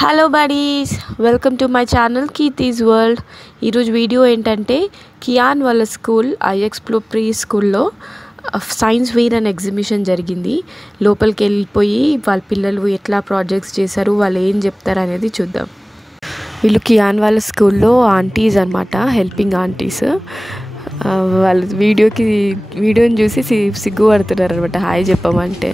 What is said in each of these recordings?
Hello buddies, welcome to my channel Keerthi's world. ఈరోజు video ఏంటంటే కియాన్ వాళ్ళ స్కూల్ ఐఎక్స్ప్లోర్ ప్రీ స్కూల్లో సైన్స్ వేర్ అండ్ ఎగ్జిబిషన్ జరిగింది. లోపలికి వెళ్ళిపోయి వాళ్ళ పిల్లలు ఎట్లా ప్రాజెక్ట్స్ చేశారు, వాళ్ళు ఏం చెప్తారు అనేది చూద్దాం. వీళ్ళు కియాన్ వాళ్ళ స్కూల్లో ఆంటీస్ అనమాట, హెల్పింగ్ ఆంటీస్. వాళ్ళ వీడియోని చూసి సిగ్గుపడుతున్నారు అనమాట హాయ్ చెప్పమంటే.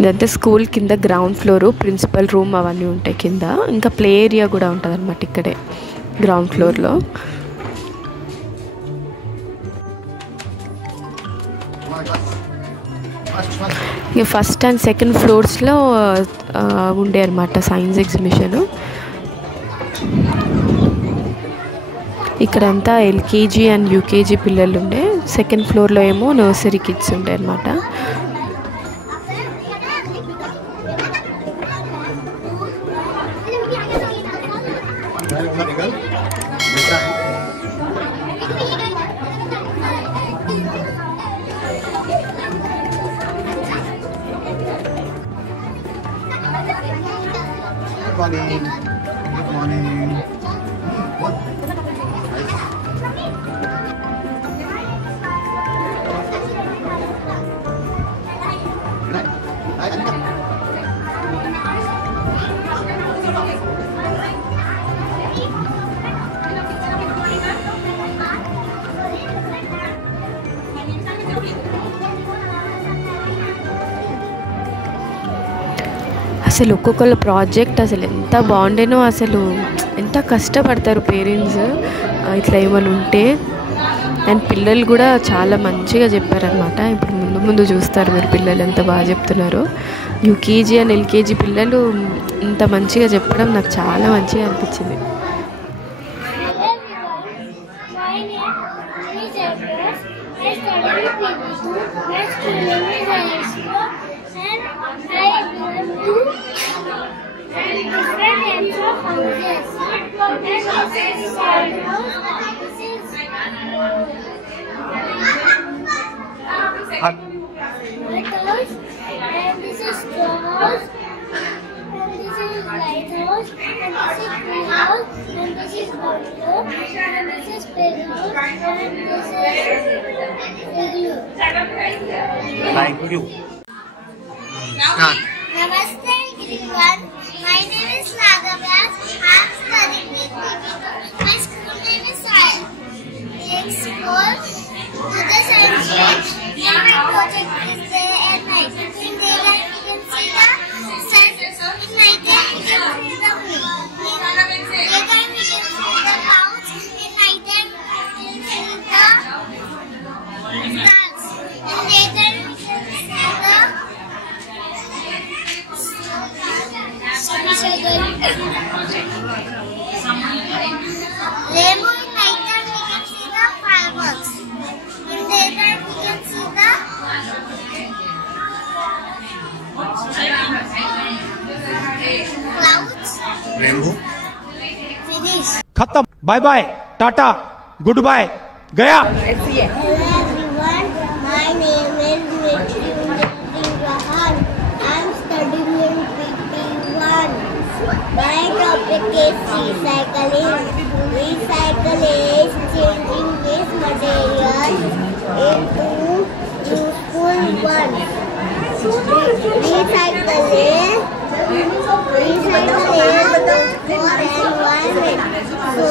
ఇదంతా స్కూల్ కింద గ్రౌండ్ ఫ్లోరు, ప్రిన్సిపల్ రూమ్ అవన్నీ ఉంటాయి కింద. ఇంకా ప్లే ఏరియా కూడా ఉంటుంది అనమాట ఇక్కడే గ్రౌండ్ ఫ్లోర్లో. ఇక ఫస్ట్ అండ్ సెకండ్ ఫ్లోర్స్లో ఉండే అనమాట సైన్స్ ఎగ్జిబిషను. ఇక్కడంతా ఎల్కేజీ అండ్ యూకేజీ పిల్లలు ఉండే. సెకండ్ ఫ్లోర్లో ఏమో నర్సరీ కిడ్స్ ఉండే అనమాట. Good morning. What? అసలు ఒక్కొక్కళ్ళ ప్రాజెక్ట్ అసలు ఎంత బాగుండేనో, అసలు ఎంత కష్టపడతారు పేరెంట్స్ ఇట్లా ఏమైనా ఉంటే. అండ్ పిల్లలు కూడా చాలా మంచిగా చెప్పారనమాట. ఇప్పుడు ముందు ముందు చూస్తారు మీరు పిల్లలు ఎంత బాగా చెప్తున్నారు. యూకేజీ అండ్ ఎల్కేజీ పిల్లలు ఇంత మంచిగా చెప్పడం నాకు చాలా మంచిగా అనిపించింది. This is Straws, and this is Lighthouse, and this is Treehouse, and this is Bungalow, and this is Playground, and this is Igloo. Thank you. Start. Namaste everyone. My name is Nagavyas. I am studying with Deepika. My school name is Sai. Explore to the sunset, and my project is day and night. In daytime we can see the sun. In night time we can see the moon. In daytime we can see the clouds. In night time we can see the stars. In daytime we can see the rainbow. In night time we can see the fireworks. In daytime we can see the clouds. Rainbow. Finish. खत्म. Bye bye, ta-ta, goodbye, गया. Hello everyone, my name is Mitri Rahan. I am studying in PT1. My topic is recycling. Recycle is changing waste material into useful ones. Recycle is for environment. So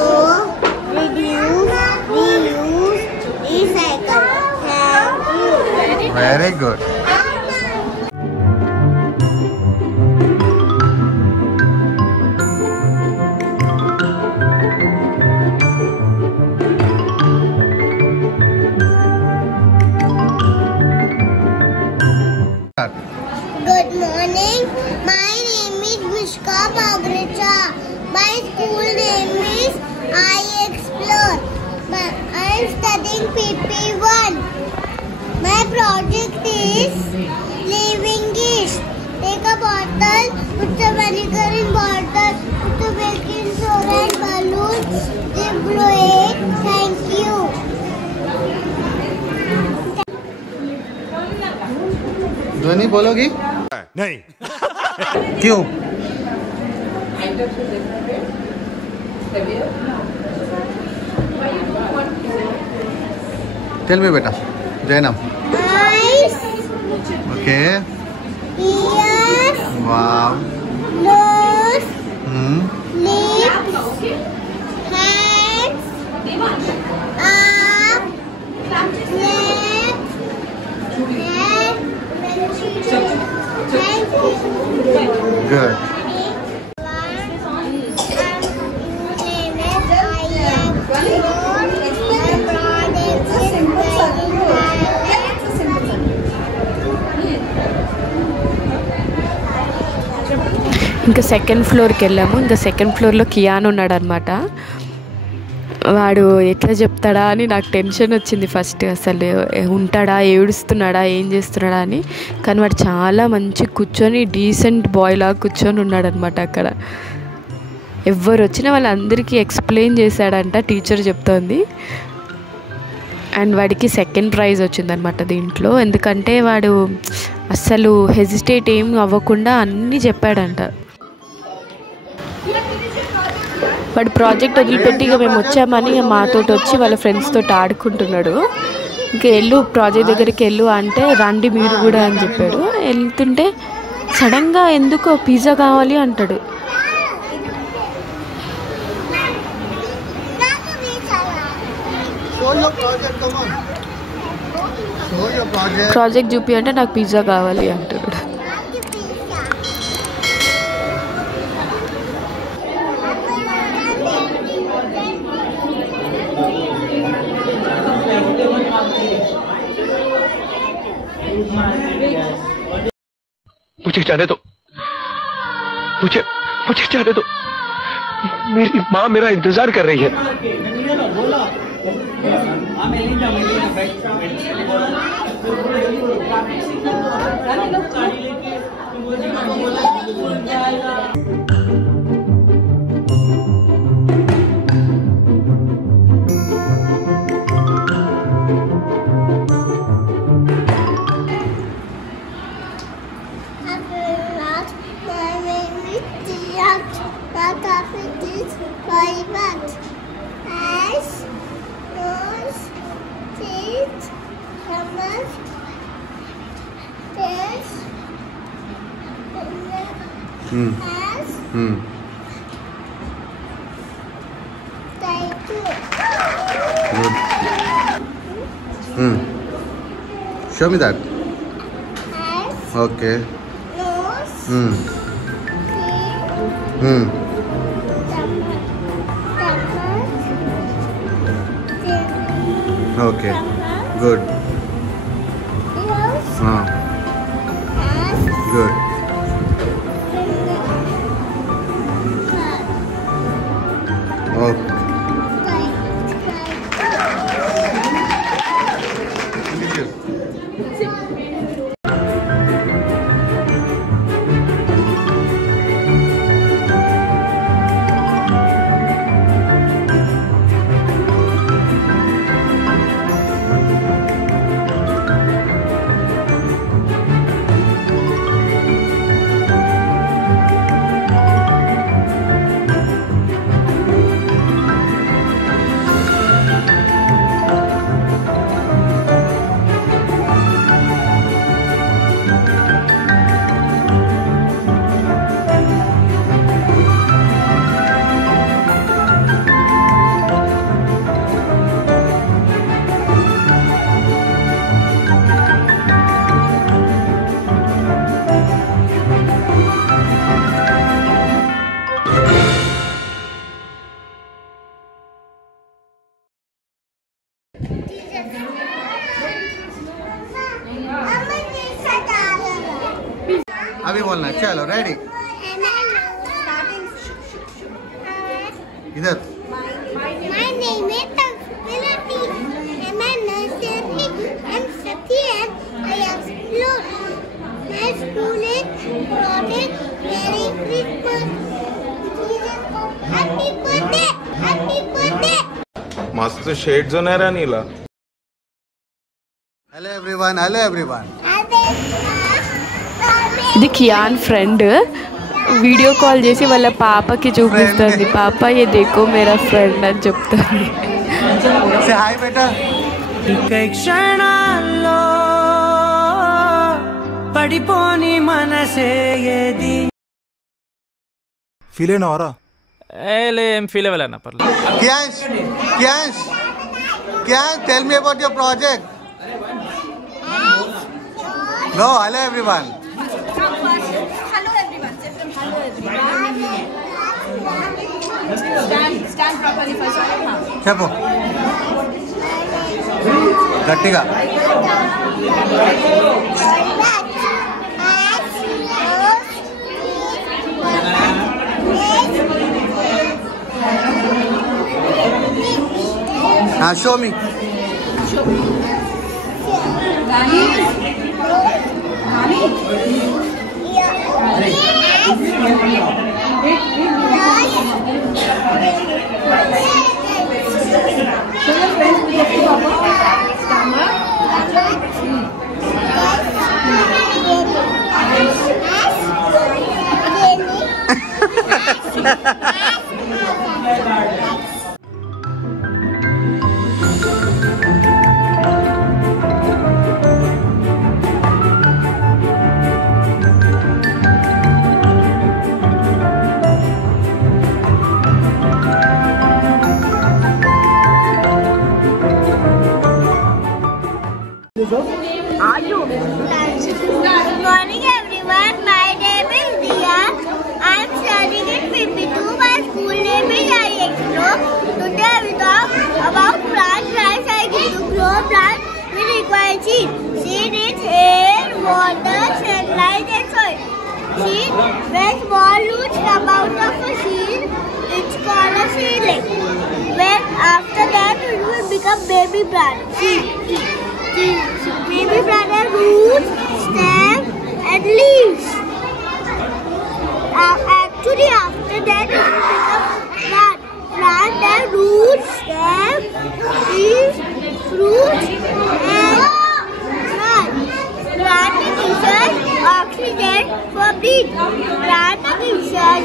reduce, reuse, recycle. Thank you. Very good. Good morning. My name is Mishka Bagrecha. My school name is I Explore. I am studying PP1. My project is living yeast. Take a bottle, put the vinegar in bottle, put the baking soda and balloon, then blow it. Thank you. ध्वनि बोलोगी? नहीं. क्यों? Tell me, beta. Jainam. Eyes. Okay. Ears. Wow. Nose. Lips. Hands. Arm. Leg. Head. Thank you. Good. ఇంకా సెకండ్ ఫ్లోర్కి వెళ్ళాము. ఇంకా సెకండ్ ఫ్లోర్లో కియాన్ ఉన్నాడు అనమాట. వాడు ఎట్లా చెప్తాడా అని నాకు టెన్షన్ వచ్చింది ఫస్ట్. అసలు ఉంటాడా, ఏడుస్తున్నాడా, ఏం చేస్తున్నాడా అని. కానీ వాడు చాలా మంచి కూర్చొని డీసెంట్ బాయ్ లాగా కూర్చొని ఉన్నాడనమాట. అక్కడ ఎవరు వచ్చినా వాళ్ళందరికీ ఎక్స్ప్లెయిన్ చేశాడంట, టీచర్ చెప్తోంది. అండ్ వాడికి సెకండ్ ప్రైజ్ వచ్చిందనమాట దీంట్లో. ఎందుకంటే వాడు అస్సలు హెజిటేట్ ఏం అవ్వకుండా అన్నీ చెప్పాడంట. వాడు ప్రాజెక్ట్ వదిలిపెట్టి ఇక మేము వచ్చామని మాతో వచ్చి వాళ్ళ ఫ్రెండ్స్ తోటి ఆడుకుంటున్నాడు. ఇంకా వెళ్ళు ప్రాజెక్ట్ దగ్గరికి వెళ్ళు అంటే రండి మీరు కూడా అని చెప్పాడు. వెళ్తుంటే సడన్గా ఎందుకో పిజ్జా కావాలి అంటాడు. ప్రాజెక్ట్ చూపి అంటే నాకు పిజ్జా కావాలి అంటాడు. मुझे जाने दो, मुझे जाने दो। मेरी माँ मेरा इंतजार कर रही है। Show me that. Eyes. Okay. Nose. Teeth. Stomach. Okay. Good. Ears. Hands. Good. Okay. अभी बोलना चलो रेडी इधर My name is Tanspilati. I'm a nursery. I'm Satyan. I explore. My school is Project Merry Christmas. Happy birthday! Happy birthday! मस्त शेड जो नाही राणीला. Hello everyone ఇది Kian friend. Video call చేసి వాళ్ళ పాపకి చూపిస్తుంది. పాప ఏ దేకో మేరా ఫ్రెండ్ అని చెప్తుంది. Say hi, beta. క్షణాల్లో పడిపోని మనసే ఏది ఫీల్ అయినావారా? ఏం ఫీల్ అవ్వలేనా, పర్లేదు. Kiyansh, tell me about your project. No, hello everyone. Hello everyone. Stand properly first. చెప్పు గట్టిగా. Show me. Good morning everyone. My name is Diya. I am studying in PP2. My school name is IXPLO. Today we talk about plants. Life cycle. To grow plants, we require seed. Seed is air, water, sunlight and soil. Seed, when small roots come out of a seed, it's called a seedling. When after that it will become baby plant. Seed. Baby plant has roots, stem and leaves. Actually after that it will become plant. Plant has roots, stem, leaves, fruits and plant. Plant uses oxygen for breathing. Plant uses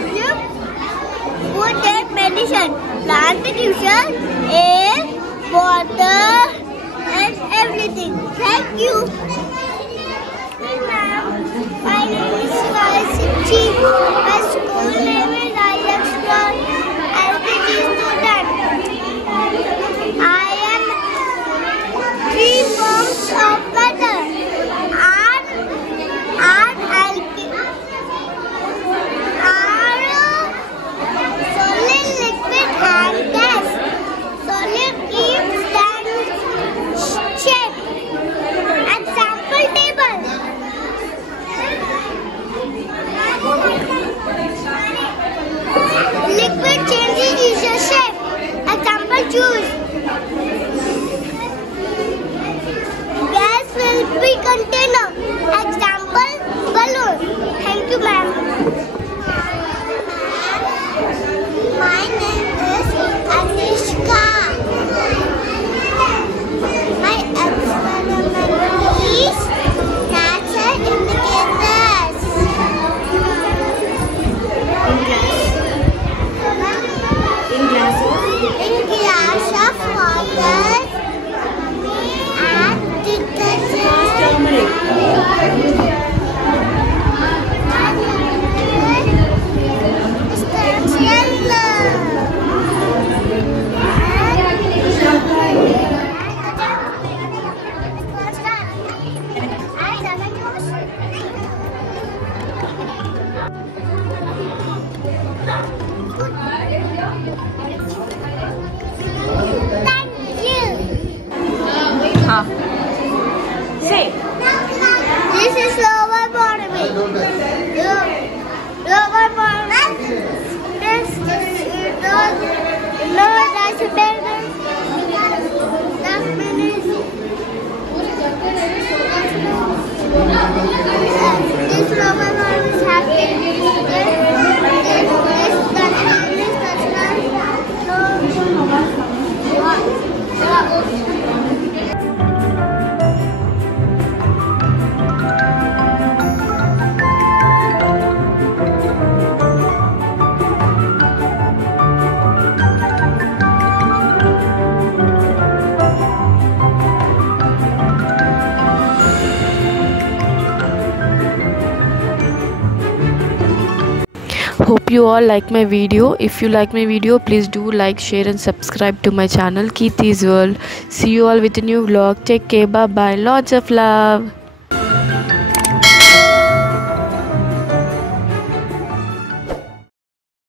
food and medicine. Plant uses air, water and everything. Thank you. My name is Vaishnavi. My school name is IXPLO. I am a student. I am 3 forms of matter. Art, solid, liquid and gas. Solid keeps that shape. Example table. Liquid changes its shape. Example juice. Gas will be container. Example balloon. Thank you, ma'am. My name is Anishka. My experiment is nature indicators. In glass of water and detergent. Say. This is lower body. Lower body. This is lower decibel. That means this lower body is happy. hope you all like my video. If you like my video, please do like, share and subscribe to my channel Kirti's World. See you all with a new vlog. Take care. Bye bye. Lots of love.